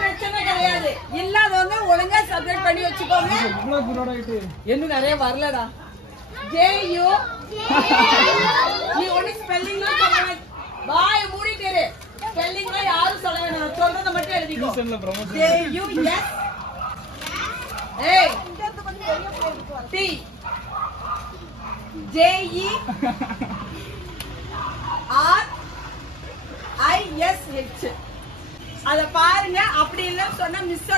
பிரச்சனை கிடையாது. இல்லாதவங்க ஒழுங்கா சப்மிட் பண்ணி வச்சுக்கோங்க. என்ன நிறைய வரலடா. ஜேயு நீ ஒண்ணு ஸ்பெல்லிங்லாம் சொல்ல வாய மூடிட்டு ஸ்பெல்லிங்லாம் யாரும் சொல்ல வேணாம். சொல்றத மட்டும் எழுதிக்கோ. ஜேயு எஸ் ஏய் டி ஜேஇ ஆர் ISH அத பாருங்க. அப்படி இல்ல சொன்னா மிஸ்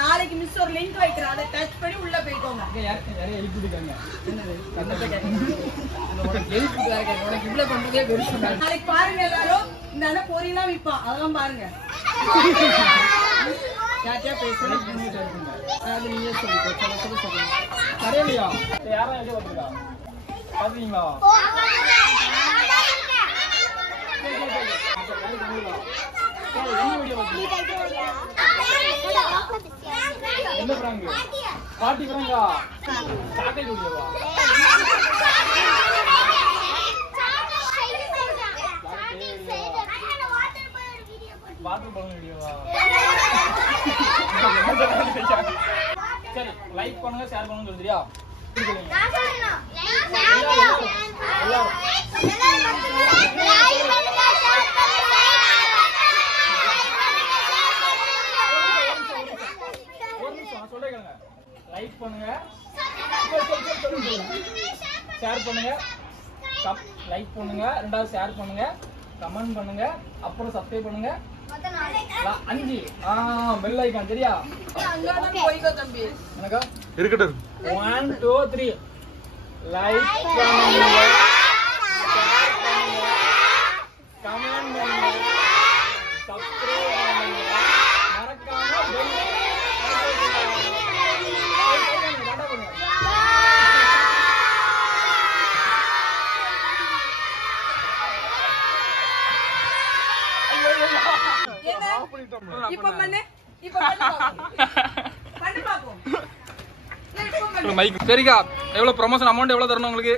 நாளைக்கு மிஸ் ஒரு லிங்க் வைக்கிறேன். அதை டச் பண்ணி உள்ள போய்க்கோங்க. யாரையா எழுதி கொடுக்காங்க. என்னது கண்ணத்தை கேட்க உனக்கு எழுதி கொடுக்காங்க. உனக்கு இவ்வளவு பண்றதே பெருசு. நாளைக்கு பாருங்க எல்லாரும் இந்த அண்ணன் பொரியெல்லாம் விற்பான். அதெல்லாம் பாருங்க. யார்கிட்டயா பேசுறேன் அது நீயே சொல்லுங்க. சரியா யாரா எழுதி வந்துருக்கா பாத்தீங்களா? என்ன பிராங்க்? பாட்டி பிராங்கா? சாக்லேட் வீடியோவா? வாட்டர் பலூன் வீடியோவா? சரி லைக் பண்ணுங்க ஷேர் பண்ணுங்க சொல்றியா? லைக் பண்ணுங்க ஷேர் பண்ணுங்க லைக் பண்ணுங்க ரெண்டாவது ஷேர் பண்ணுங்க கமெண்ட் பண்ணுங்க அப்புறம் சப்ஸ்கிரைப் பண்ணுங்க 5 பெல் ஐகான் சரியா? போய்க்கோ தம்பி. எனக்கா இருக்கட்டும். 1 2 3 லைக் பண்ணுங்க ஷேர் பண்ணுங்க கமெண்ட் பண்ணுங்க சப்ஸ்கிரைப் பண்ணுங்க மறக்காம பெல் இப்ப பண்ணு பாப்போம். மைக் சரிக்கா எவ்வளவு ப்ரமோஷன் அமௌண்ட் எவ்வளவு தரணும் உங்களுக்கு?